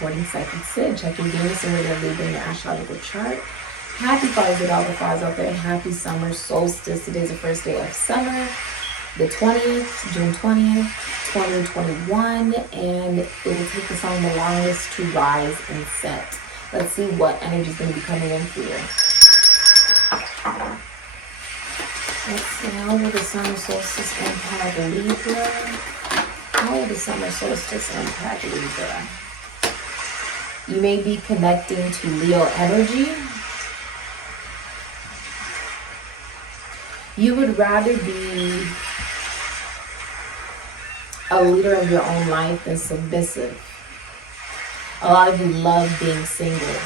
supporting SIKIKSYD. Check your Venus and Libra in your astrological chart. Happy Father's Day to all the fathers out there, and happy summer solstice. Today's the first day of summer, the 20th, June 20th, 2021, and it will take the sun the longest to rise and set. Let's see what energy is going to be coming in for you. Let's see, how will the summer solstice impact Libra? How will the summer solstice impact Libra? You may be connecting to Leo energy. You would rather be a leader of your own life than submissive. A lot of you love being single.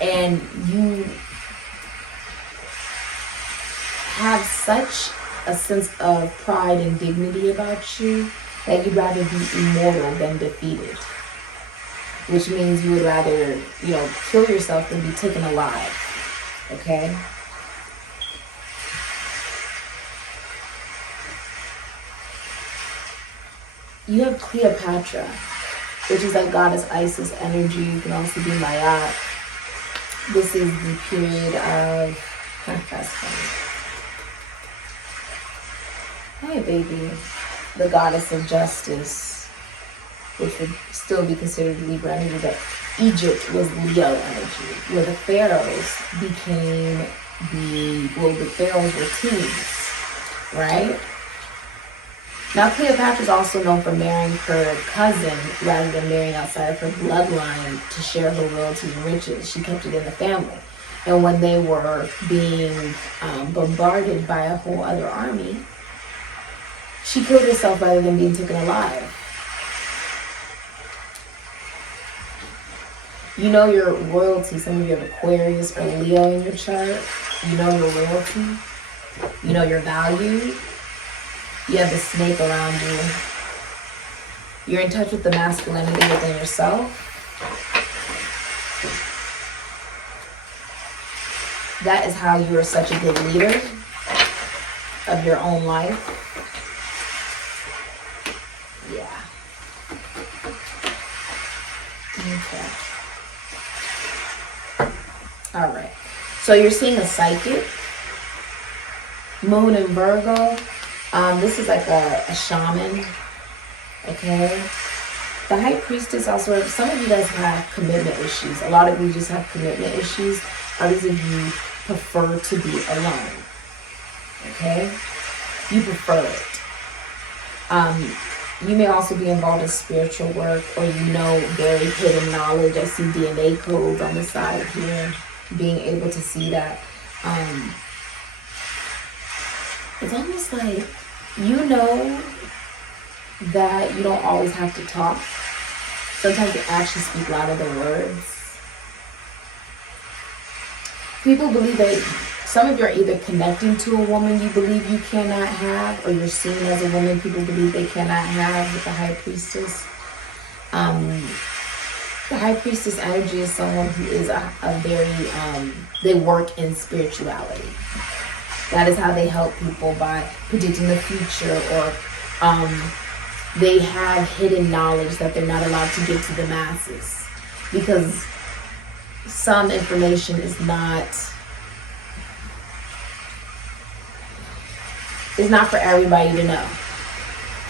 And you have such a sense of pride and dignity about you that you'd rather be immortal than defeated. Which means you would rather, kill yourself than be taken alive. Okay? You have Cleopatra, which is like goddess Isis energy. You can also be Mayat. This is the period of, that's funny. Hey baby, the goddess of justice, which would still be considered Libra energy, but Egypt was Leo energy, where the pharaohs became the pharaohs were kings, right? Now Cleopatra is also known for marrying her cousin rather than marrying outside of her bloodline to share her royalties and riches. She kept it in the family. And when they were being bombarded by a whole other army, she killed herself rather than being taken alive. You know your royalty. Some of you have Aquarius or Leo in your chart. You know your royalty. You know your value. You have the snake around you. You're in touch with the masculinity within yourself. That is how you are such a good leader of your own life. Yeah. Okay. All right. So you're seeing a psychic. Moon in Virgo. This is like a shaman. Okay. The High Priestess also, some of you guys have commitment issues. A lot of you just have commitment issues. Others of you prefer to be alone. Okay? You prefer it. You may also be involved in spiritual work, or very hidden knowledge. I see DNA codes on the side here, being able to see that. It's almost like that you don't always have to talk. Sometimes the actions speak louder than words. People believe that some of you are either connecting to a woman you believe you cannot have, or you're seen as a woman people believe they cannot have with the High Priestess. The High Priestess energy is someone who is a very, they work in spirituality. That is how they help people, by predicting the future, or they have hidden knowledge that they're not allowed to give to the masses, because some information is not for everybody to know.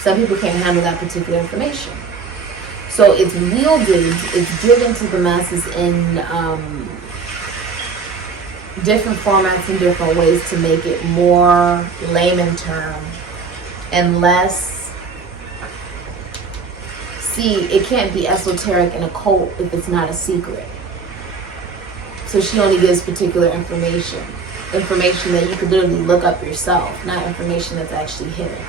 Some people can't handle that particular information. So it's wielded, it's given to the masses in different formats and different ways to make it more layman term and less. See, it can't be esoteric and occult if it's not a secret. So she only gives particular information that you could literally look up yourself, not information that's actually hidden,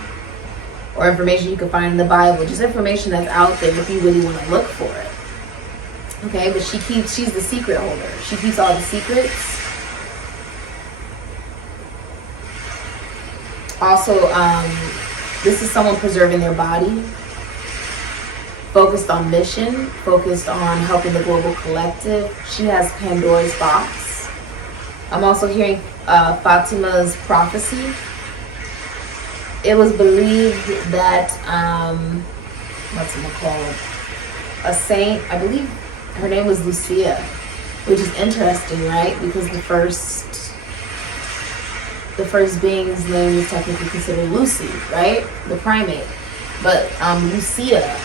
or information you can find in the Bible, just information that's out there if you really want to look for it. Okay, but she's the secret holder. She keeps all the secrets. Also, this is someone preserving their body, focused on mission, focused on helping the global collective. She has Pandora's box. I'm also hearing Fatima's prophecy. It was believed that what's it called? A saint, I believe her name was Lucia, which is interesting, right? Because the first being's name is technically considered Lucy, right? The primate. But Lucia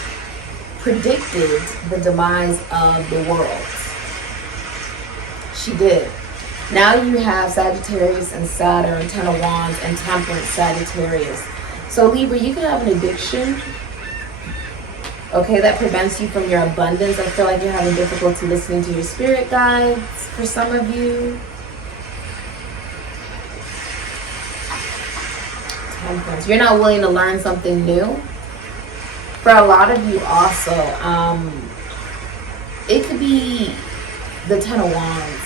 predicted the demise of the world. She did. Now you have Sagittarius and Saturn, Ten of Wands, and Temperance Sagittarius. So Libra, you can have an addiction, okay, that prevents you from your abundance. I feel like you're having difficulty listening to your spirit guides for some of you. Temperance. You're not willing to learn something new. For a lot of you also, it could be the Ten of Wands.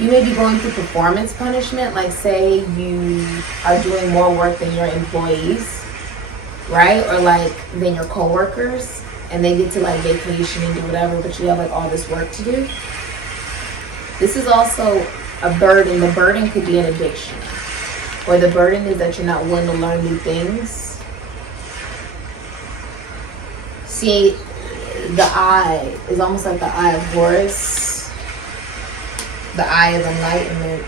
You may be going through performance punishment, like say you are doing more work than your employees, right? Or like than your co-workers, and they get to like vacation and do whatever, but you have like all this work to do. This is also a burden. The burden could be an addiction, or the burden is that you're not willing to learn new things. See, the eye is almost like the eye of Horus. The eye of enlightenment.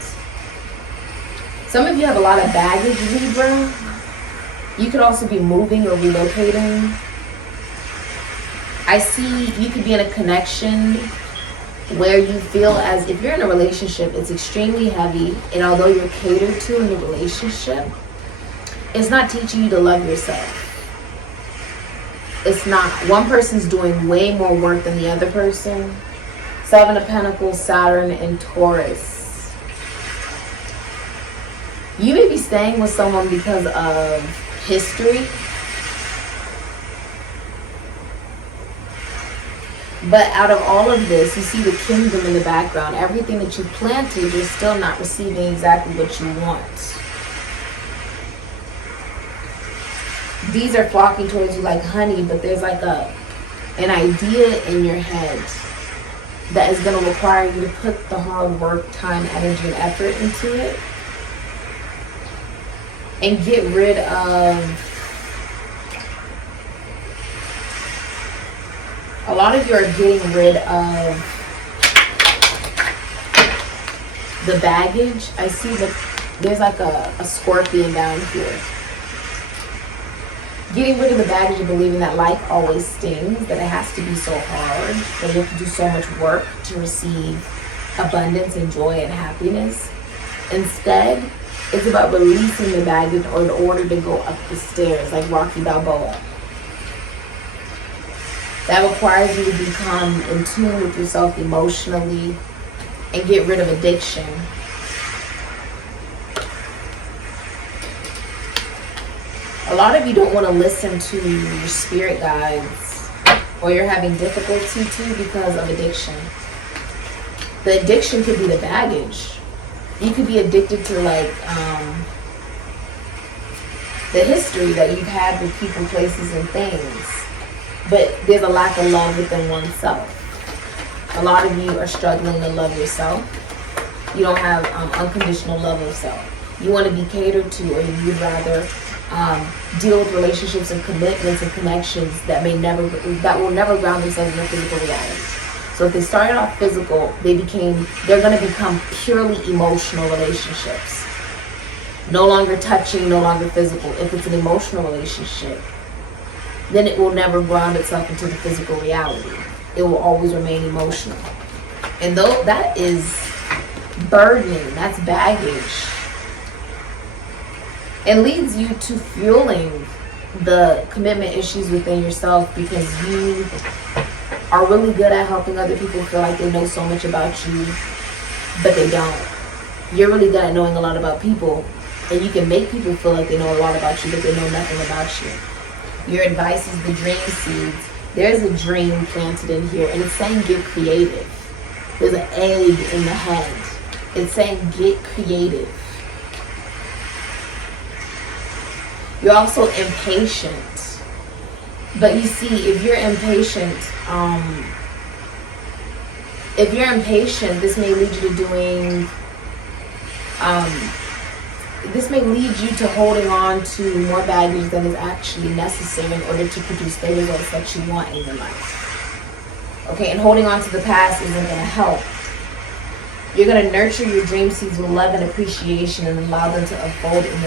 Some of you have a lot of baggage, Libra. You could also be moving or relocating. I see you could be in a connection where you feel as if you're in a relationship, it's extremely heavy, and although you're catered to in the relationship, it's not teaching you to love yourself. It's not. One person's doing way more work than the other person. Seven of Pentacles, Saturn, and Taurus. You may be staying with someone because of history. But out of all of this, you see the kingdom in the background. Everything that you planted, you're still not receiving exactly what you want. These are flocking towards you like honey, but there's like an idea in your head that is going to require you to put the hard work, time, energy, and effort into it. And get rid of... A lot of you are getting rid of the baggage. I see that there's like a scorpion down here. Getting rid of the baggage of believing that life always stings, that it has to be so hard, that you have to do so much work to receive abundance and joy and happiness. Instead, it's about releasing the baggage in order to go up the stairs, like Rocky Balboa. That requires you to become in tune with yourself emotionally and get rid of addiction. A lot of you don't want to listen to your spirit guides, or you're having difficulty to because of addiction. The addiction could be the baggage. You could be addicted to like the history that you've had with people, places, and things. But there's a lack of love within oneself. A lot of you are struggling to love yourself. You don't have unconditional love of self. You want to be catered to, or you'd rather deal with relationships and commitments and connections that will never ground themselves in a physical reality. So if they started off physical, they're going to become purely emotional relationships. No longer touching, no longer physical. If it's an emotional relationship, then it will never ground itself into the physical reality. It will always remain emotional. And though that is burdening, that's baggage. It leads you to fueling the commitment issues within yourself because you are really good at helping other people feel like they know so much about you, but they don't. You're really good at knowing a lot about people, and you can make people feel like they know a lot about you, but they know nothing about you. Your advice is the dream seeds. There's a dream planted in here, and it's saying get creative. There's an egg in the head. It's saying get creative. You're also impatient. But you see, if you're impatient, this may lead you to doing this may lead you to holding on to more baggage than is actually necessary in order to produce the results that you want in your life. Okay, and holding on to the past isn't going to help. You're going to nurture your dream seeds with love and appreciation and allow them to unfold in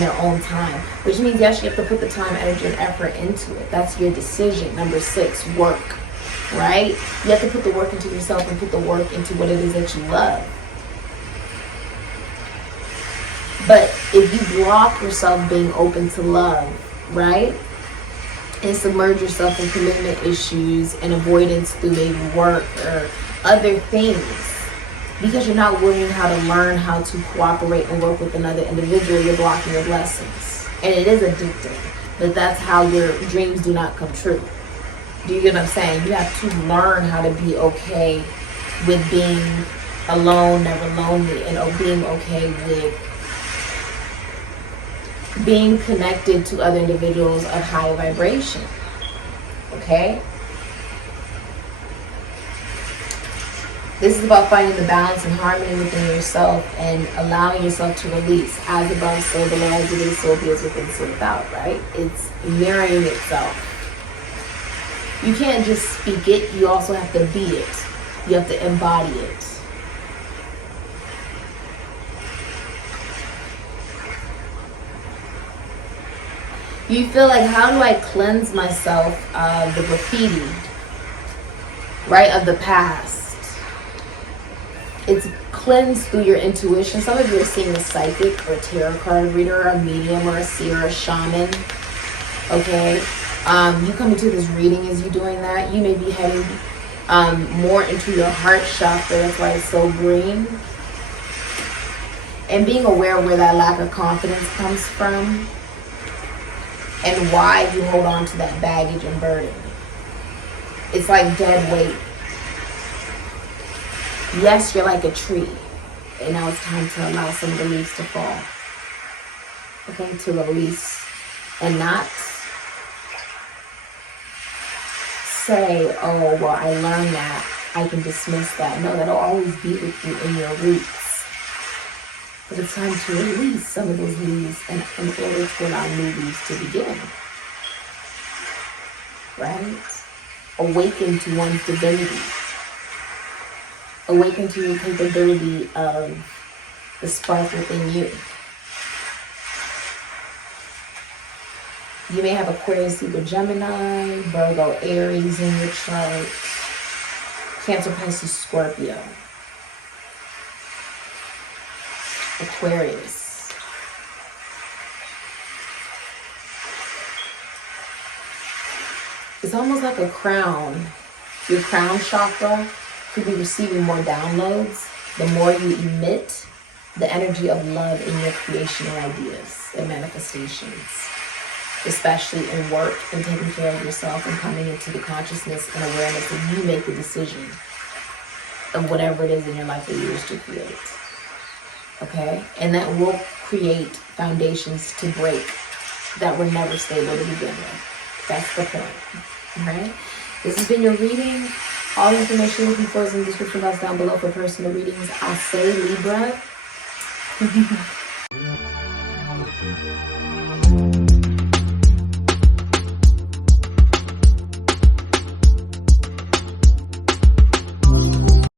their own time. Which means, yes, you have to put the time, energy, and effort into it. That's your decision. Number 6, work. Right? You have to put the work into yourself and put the work into what it is that you love. But if you block yourself being open to love, right? And submerge yourself in commitment issues and avoidance through maybe work or other things, because you're not learning how to learn how to cooperate and work with another individual, you're blocking your blessings. And it is addicting, but that's how your dreams do not come true. Do you get what I'm saying? You have to learn how to be okay with being alone, never lonely, and being okay with being connected to other individuals of high vibration. Okay? This is about finding the balance and harmony within yourself and allowing yourself to release. As above, so below, as it is, so it is within, so without, right? It's mirroring itself. You can't just speak it, you also have to be it. You have to embody it. You feel like, how do I cleanse myself of the graffiti, right, of the past? It's cleansed through your intuition. Some of you are seeing a psychic or tarot card reader, or a medium, or a seer, or a shaman. Okay? You come into this reading as you doing that. You may be heading more into your heart chakra. That's why it's so green. And being aware of where that lack of confidence comes from and why you hold on to that baggage and burden. It's like dead weight. Yes, you're like a tree. And now it's time to allow some of the leaves to fall. Okay, to release and not say, oh, well, I learned that, I can dismiss that. No, that'll always be with you in your roots. But it's time to release some of those leaves in order to allow new leaves to begin. Right? Awaken to one's divinity. Awaken to your capability of the spark within you. You may have Aquarius, Libra, Gemini, Virgo, Aries in your chart, Cancer, Pisces, Scorpio, Aquarius. It's almost like a crown. Your crown chakra could be receiving more downloads the more you emit the energy of love in your creational ideas and manifestations, especially in work and taking care of yourself and coming into the consciousness and awareness that you make the decision of whatever it is in your life that you wish to create. Okay? And that will create foundations to break that were never stable to begin with. That's the point. Alright? This has been your reading. All the information you're looking for is in the description box down below for personal readings. I say Libra.